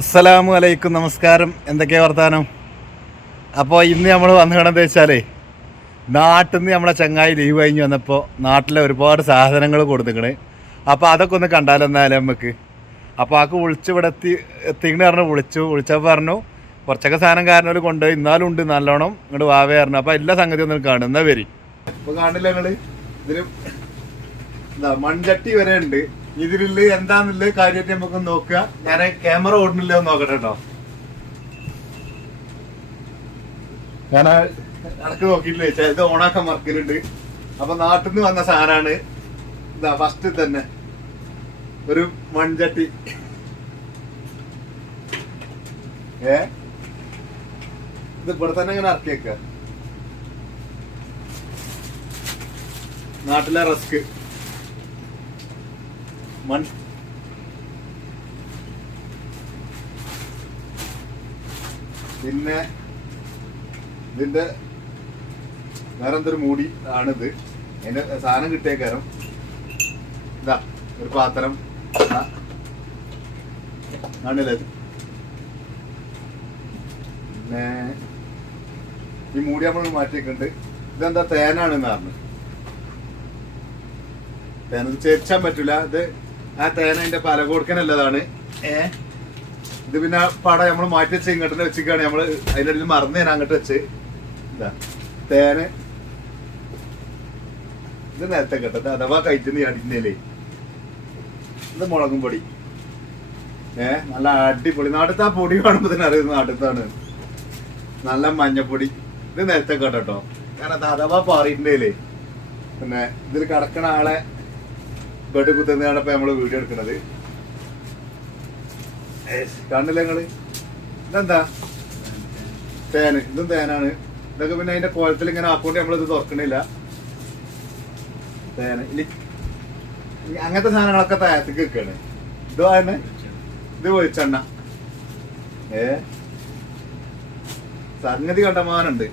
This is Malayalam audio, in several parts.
അസ്സലാമു അലൈക്കും, നമസ്കാരം. എന്തൊക്കെയാണ് വർത്താനം? അപ്പോൾ ഇന്ന് നമ്മൾ വന്നു കിടന്നത് വെച്ചാലേ, നാട്ടിൽ നിന്ന് നമ്മളെ ചങ്ങായി ലീവ് കഴിഞ്ഞ് വന്നപ്പോൾ നാട്ടിലെ ഒരുപാട് സാധനങ്ങൾ കൊടുത്തിക്കണ്. അപ്പോൾ അതൊക്കെ ഒന്ന് കണ്ടാലെന്നാലും നമുക്ക്. അപ്പോൾ ആൾക്ക് വിളിച്ച് ഇവിടെ എത്തിക്കണ പറഞ്ഞു. വിളിച്ചപ്പോൾ പറഞ്ഞു കുറച്ചൊക്കെ സാധനം കാരണം കൊണ്ടുപോയി, എന്നാലും ഉണ്ട് നല്ലോണം ഇങ്ങോട്ട് വാവേ പറഞ്ഞു. അപ്പോൾ എല്ലാ സംഗതി ഒന്നും കാണും. എന്നാ വരി. ഇപ്പോൾ കാണില്ല നിങ്ങൾ ഇതിന് മൺചട്ടി വരെ ഉണ്ട്. ഇതിലുള്ള എന്താന്നുള്ള കാര്യമായിട്ട് നമുക്ക് നോക്കുക. ഞാൻ ക്യാമറ ഓടുന്നില്ല എന്ന് നോക്കട്ടെ കേട്ടോ. ഞാൻ ഇടക്ക് നോക്കിയിട്ടില്ല വെച്ചാൽ ഇത് ഓണാക്കാൻ മറക്കലുണ്ട്. അപ്പൊ നാട്ടിൽ നിന്ന് വന്ന സാധനമാണ്. ഇതാ ഫസ്റ്റ് തന്നെ ഒരു മൺചട്ടി. ഇത് ഇവിടെ തന്നെ ഇങ്ങനെ ഇറക്കിയേക്ക. നാട്ടിലെ റസ്ക് പിന്നെ ഇതിന്റെ വേറെ എന്തൊരു മൂടി ആണിത്. അതിന്റെ സാധനം കിട്ടിയ കാരണം ഇതാ ഒരു പാത്രം ആണില്ലേ. പിന്നെ ഈ മൂടി നമ്മൾ മാറ്റിയിട്ടുണ്ട്. ഇതെന്താ തേനാണെന്ന് പറഞ്ഞു. തേന ചേർച്ചാൻ പറ്റൂല. ഇത് ആ തേന അതിന്റെ പല കൊടുക്കനല്ലതാണ്. ഇത് പിന്നെ പടം നമ്മൾ മാറ്റി വെച്ച് ഇങ്ങോട്ട് വെച്ചിക്കാണ്. നമ്മള് അതിൻ്റെ ഇടയിൽ മറന്നു തരാൻ അങ്ങോട്ട് വെച്ച്. ഇതാ തേന്. ഇത് നേരത്തെ കേട്ടത് അഥവാ കഴിക്കുന്ന അടിക്കുന്നേലേ. ഇത് മുളകും പൊടി. നല്ല അടിപൊളി. നാട്ടിലത്തെ ആ പൊടി കാണുമ്പോ തന്നെ അറിയുന്നത് നാട്ടിലത്താണ്. നല്ല മഞ്ഞപ്പൊടി. ഇത് നേരത്തെ കേട്ടോ. കാരണം അത് അഥവാ പാറിയിട്ടുണ്ടേലേ. പിന്നെ ഇതിൽ കിടക്കണ ആളെ ബെഡ് കുത്തുന്നതാണ് ഇപ്പൊ നമ്മള് വീഡിയോ എടുക്കണത്. കണ്ടില്ല നിങ്ങള്? ഇതെന്താ തേന്. ഇതും തേനാണ്. ഇതൊക്കെ പിന്നെ അതിന്റെ കോലത്തിൽ ഇങ്ങനെ ആക്കൊണ്ട് നമ്മളിത് തുറക്കണില്ല. തേന് ഇനി അങ്ങനത്തെ സാധനങ്ങളൊക്കെ താഴത്തേക്ക് വെക്കാണ്. ഇത് തന്നെ ഇത് വെളിച്ചെണ്ണ. സംഗതി കണ്ടമാനുണ്ട്.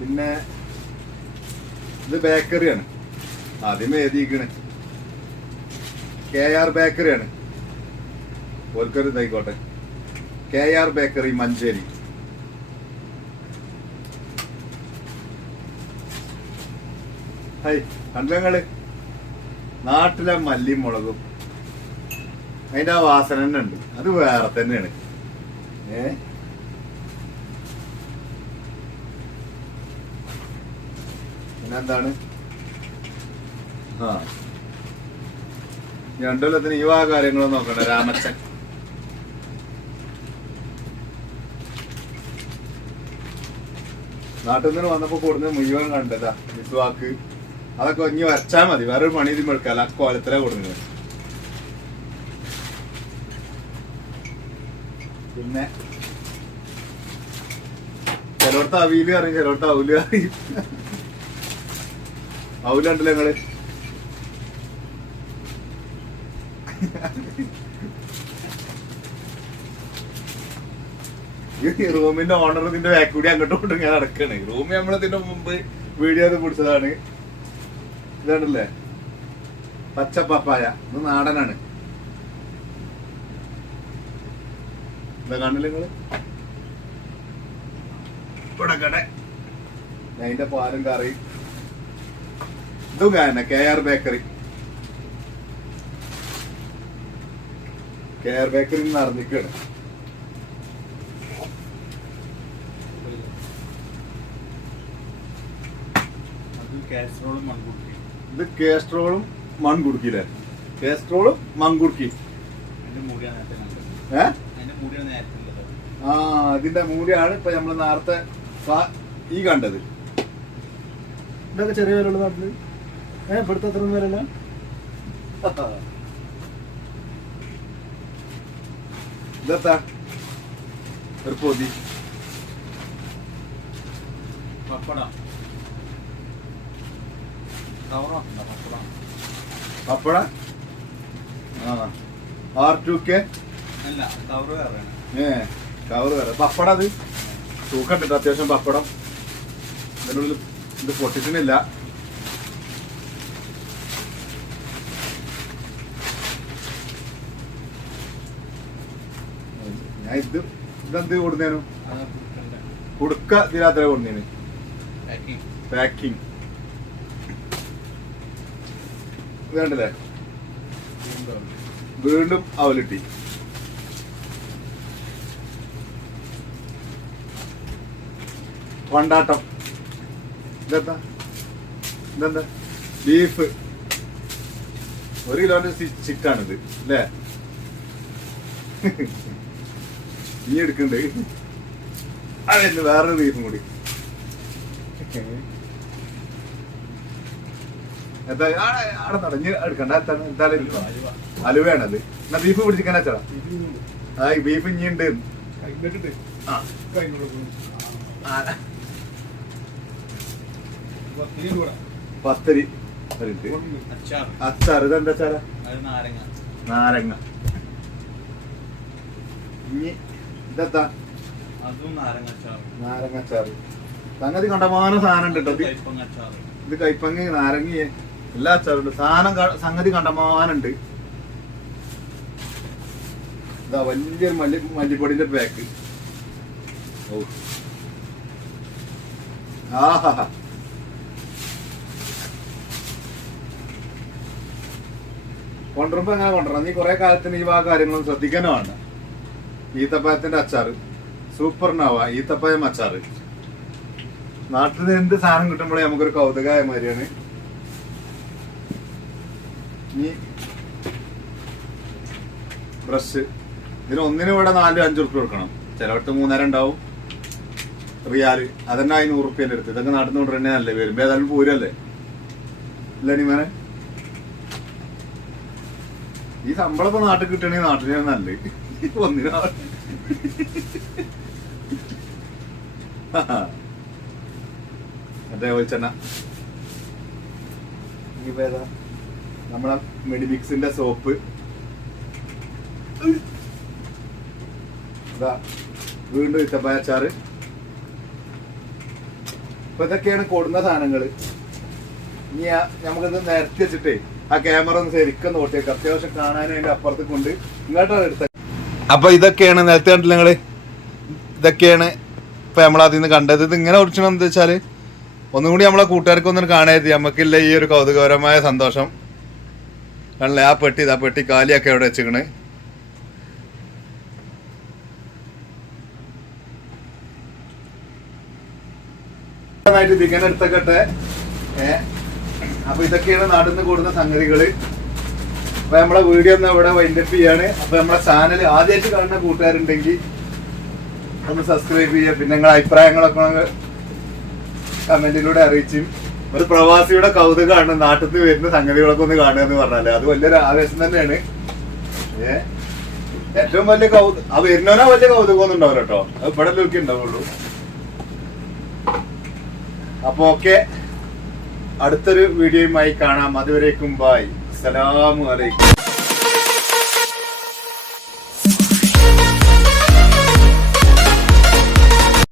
പിന്നെ ഇത് ബേക്കറിയാണ്. ആദ്യം എഴുതിയിരിക്കണേ KR ബേക്കറിയാണ്. ഓൽക്കൊരു ഇതായിക്കോട്ടെ. KR bakery Manjeri. ഹൈ കണ്ടങ്ങള് നാട്ടിലെ മല്ലിയും മുളകും അതിന്റെ ആ വാസന തന്നെ ഉണ്ട്. അത് വേറെ തന്നെയാണ്. പിന്നെന്താണ്? രണ്ടുകൊല്ലത്തിന് ഈ വക കാര്യങ്ങളും നോക്കണ്ട. രാമച്ചൻ നാട്ടിൽ നിന്ന് വന്നപ്പോ കൊടുക്കുന്നത് മുഴുവൻ കണ്ടതാ. മിസ്വാക്ക് അതൊക്കെ ഇനി വരച്ചാ മതി. വേറൊരു പണി ഇതിന് എടുക്കാല്ല. ആ കോലത്തിലാ കൊടുക്കുന്നത്. പിന്നെ ചിലടത്ത് അവിയില് അറിയും, ചിലടത്ത് അവല് അറിയും. അവലുണ്ടല്ലോ നിങ്ങള്. ഈ റൂമിന്റെ ഓണർ ഇതിന്റെ ബാക്ക് കൂടി അങ്ങോട്ടും ഇങ്ങോട്ടും ഇങ്ങനെ നടക്കാണ്. റൂം നമ്മളിതിന്റെ മുമ്പ് വീഡിയോ പിടിച്ചതാണ്. ഇതാണല്ലേ പച്ച പപ്പായ. ഇത് നാടനാണ്. എന്താ കാണില്ല നിങ്ങള്? ഇവിടെ കട അതിന്റെ പാലും കറി. ഇതും കാണ KR ബേക്കറി. KR ബേക്കറി നിറഞ്ഞിക്കാണ്. ഇത് കാസ്ട്രോളും മൺകുടുക്കിയില്ലേ? കാസ്ട്രോളും മൺകുടുക്കി. ഇതിന്റെ മൂടിയാണ് ഇപ്പൊ നമ്മള് നേരത്തെ ഈ കണ്ടത്. ഇതൊക്കെ ചെറിയ വിലയുള്ള നാട്ടില്. ഇവിടുത്തെ അത്ര വിലല്ല. ഇതെത്താ ഒരു പൊതി. പപ്പട R2K കവറ് വേറെ. പപ്പടം അത് തൂക്കണ്ടിട്ട് അത്യാവശ്യം പപ്പടം. ഇതിനുള്ളിൽ ഇത് പൊട്ടിച്ചിട്ടില്ല. ഇത് ഇതെന്ത് കൊടുന്നേനു? കുടുക്ക ഇതിനകത്ര കൊടുന്നേന് പാക്കിങ് വേണ്ടല്ലേ? വീണ്ടും അവലിട്ടി. കൊണ്ടാട്ടം. ഇതെന്താ ഇതെന്താ? ബീഫ്. 1 കിലോന്റെ ചിക്കാണിത് അല്ലേ? നീ എടുക്കണ്ട്. അതെന്നെ വേറൊരു ബീഫും കൂടി. എന്താ അവിടെ നടഞ്ഞ് എടുക്കണ്ട. എന്തായാലും അലുവയാണത്. എന്നാ ബീഫ് പിടിച്ചിക്കാൻ അച്ചടാ. ആ ബീഫ് ഇനി ഉണ്ട്. പത്തരി അച്ചാർ. ഇതെന്താ അച്ചാറാ? നാരങ്ങ. ഇനി ഇതെന്താ? നാരങ്ങ അച്ചാറ്. സംഗതി കണ്ടമാനം സാധനം ഉണ്ട് കേട്ടോ. ഇത് കൈപ്പങ്ങ, നാരങ്ങ, എല്ലാ അച്ചാറുണ്ട്. സംഗതി കണ്ടമാനുണ്ട്. ഇതാ വലിയൊരു മല്ലിപ്പൊടിന്റെ പാക്ക്. ഓ ആഹാ. കൊണ്ടുവരുമ്പോ എങ്ങനെ കൊണ്ടുവരണം? നീ കുറെ കാലത്തിന് ഈ കാര്യങ്ങളും ശ്രദ്ധിക്കാനും വേണ്ട. ഈത്തപ്പഴത്തിന്റെ അച്ചാറ് സൂപ്പറിനാവാ. ഈത്തപ്പഴം അച്ചാറ് നാട്ടിൽ നിന്ന് എന്ത് സാധനം കിട്ടുമ്പോഴേ നമുക്കൊരു കൗതുകമായ മാതിരിയാണ്. ഇനി ബ്രഷ്. ഇതിന് ഒന്നിനും ഇവിടെ 4-5 ഉറുപ്പ്യ കൊടുക്കണം. ചിലവട്ട് 3.5 ഉണ്ടാവും റിയാല്. അതന്നെ 100 ഉറുപ്പ്യന്റെ അടുത്ത്. ഇതൊക്കെ നാട്ടിൽ നിന്ന് കൊണ്ടുവരണേ അല്ലേ? വരുമ്പോ ഏതായാലും പൂരല്ലേ? ഇല്ല നീമാനെ ഈ ശമ്പളം ഇപ്പൊ നാട്ടിൽ കിട്ടണെങ്കിൽ നാട്ടിലാണ് നല്ലത്. ഒന്നിനാ മറ്റേ വെളിച്ചെണ്ണ. ഇനിയിപ്പോ ഏതാ? നമ്മളെ മെഡിമിക്സിന്റെ സോപ്പ്. ഇതാ വീണ്ടും ഈത്തപ്പഴ അച്ചാറ്. ഇപ്പൊ ഇതൊക്കെയാണ് കൊടുന്ന സാധനങ്ങള്. ഇനി നമുക്കിത് നിരത്തി വെച്ചിട്ടേ ആ ക്യാമറ ഒന്ന് ശരിക്കും നോട്ടിയേക്ക്. അത്യാവശ്യം കാണാനും അതിന്റെ അപ്പുറത്ത് കൊണ്ട് ഇങ്ങോട്ടാണ് എടുത്തത്. അപ്പൊ ഇതൊക്കെയാണ് നിരത്തി കണ്ടില്ല നിങ്ങള്. ഇതൊക്കെയാണ് ഇപ്പൊ നമ്മളതിൽ നിന്ന് കണ്ടത്. ഇത് ഇങ്ങനെ ഓടിച്ചണം എന്താ വെച്ചാല് ഒന്നും കൂടി നമ്മളെ കൂട്ടുകാർക്ക് ഒന്നും കാണരുത്. നമുക്കില്ല ഈ ഒരു കൗതുകപരമായ സന്തോഷം. കണ്ടില്ലേ ആ പെട്ടി കാലിയൊക്കെ അവിടെ വെച്ചിക്കണ്. ഇതിങ്ങനെ എടുത്തക്കട്ടെ. അപ്പൊ ഇതൊക്കെയാണ് നാട്ടിൽ നിന്ന് കൂടുന്ന സംഗതികള്. അപ്പൊ നമ്മളെ വീഡിയോ ഒന്ന് ഇവിടെ വൈൻഡപ്പ് ചെയ്യാണ്. അപ്പൊ നമ്മളെ ചാനൽ ആദ്യമായിട്ട് കാണുന്ന കൂട്ടുകാരുണ്ടെങ്കിൽ ഒന്ന് സബ്സ്ക്രൈബ് ചെയ്യുക. പിന്നെ നിങ്ങളുടെ അഭിപ്രായങ്ങളൊക്കെ കമന്റിലൂടെ അറിയിച്ചും. ഒരു പ്രവാസിയുടെ കൗതുകമാണ് നാട്ടിൽ നിന്ന് വരുന്ന സംഗതികളൊക്കെ ഒന്ന് കാണുക എന്ന് പറഞ്ഞാല് അത് വലിയൊരു ആവേശം തന്നെയാണ്. ഏറ്റവും വലിയ ആ വരുന്നവനാ വലിയ കൗതുകം ഒന്നും ഉണ്ടാവില്ല കേട്ടോ. അത് ഇവിടെ ലൂക്കി ഉണ്ടാവുള്ളൂ. അപ്പൊ ഓക്കെ, അടുത്തൊരു വീഡിയോയുമായി കാണാം. അതുവരേക്കും ബൈ. അസ്സലാമു അലൈക്കും.